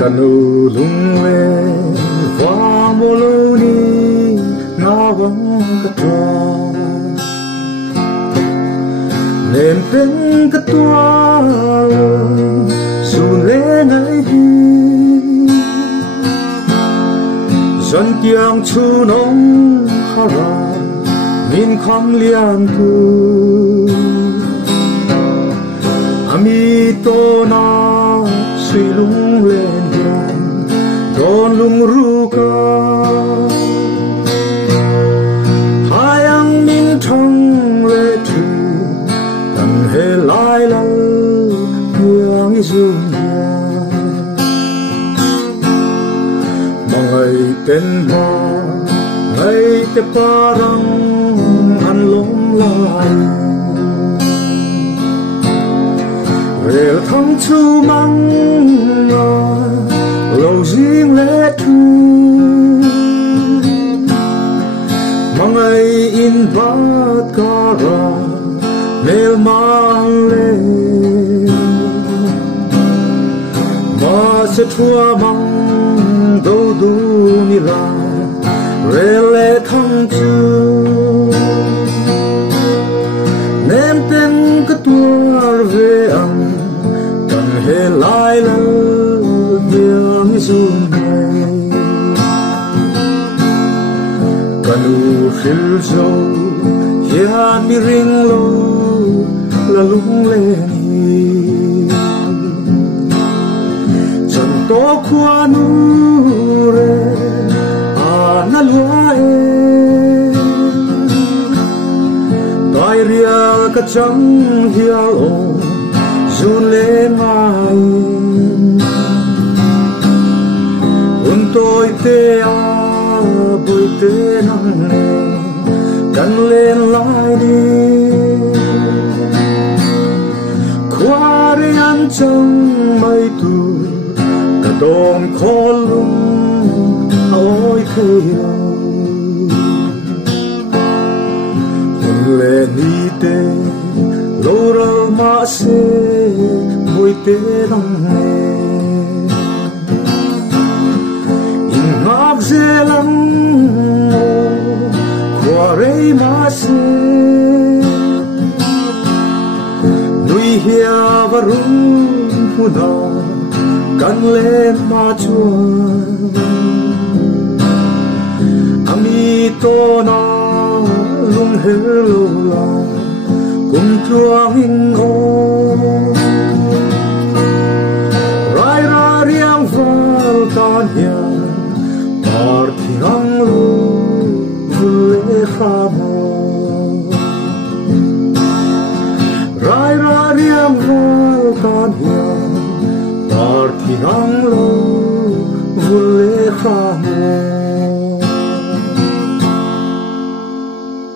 Kanu lung le va moloni nawang katwa nem pen katwa sun le nai hi dân tiếng chu nong hara min kham lian tu ami to na suy lung lên hiền đón lung ru ca hai ang min thong lệ thủy tận hệ lai lâu hương dương ngày tên hoa ngày te parang an lom lai về thong chu mang lâu riêng lệ thu mà ngày in bát cara nêu mang lên mà sẽ thua mang đâu đủ ni ra rele thong chu nem ten ka tua ve ang kan he lai la yang sun nei kanu khil zo hian mi ring lo la lung le to kwa nu re ana lua e tai ria ka chang hia o zun le mai un toi te a bui te nang le kan lên lai đi kwa re an chang mai tu đom khó lung ôi thôi hôn lệ ni tê lâu rơ mà sẽ mùi tê đong nè in ngọc dê lắm qua rây mà sẽ nuôi hia và rung phu nào căng lên mà chuan ami to na lung hello la cùng chuang hình ô rai ra riang val tan hian par thi ngang lu vule kham rai ra riang val tan hian Parti ang lo vule kham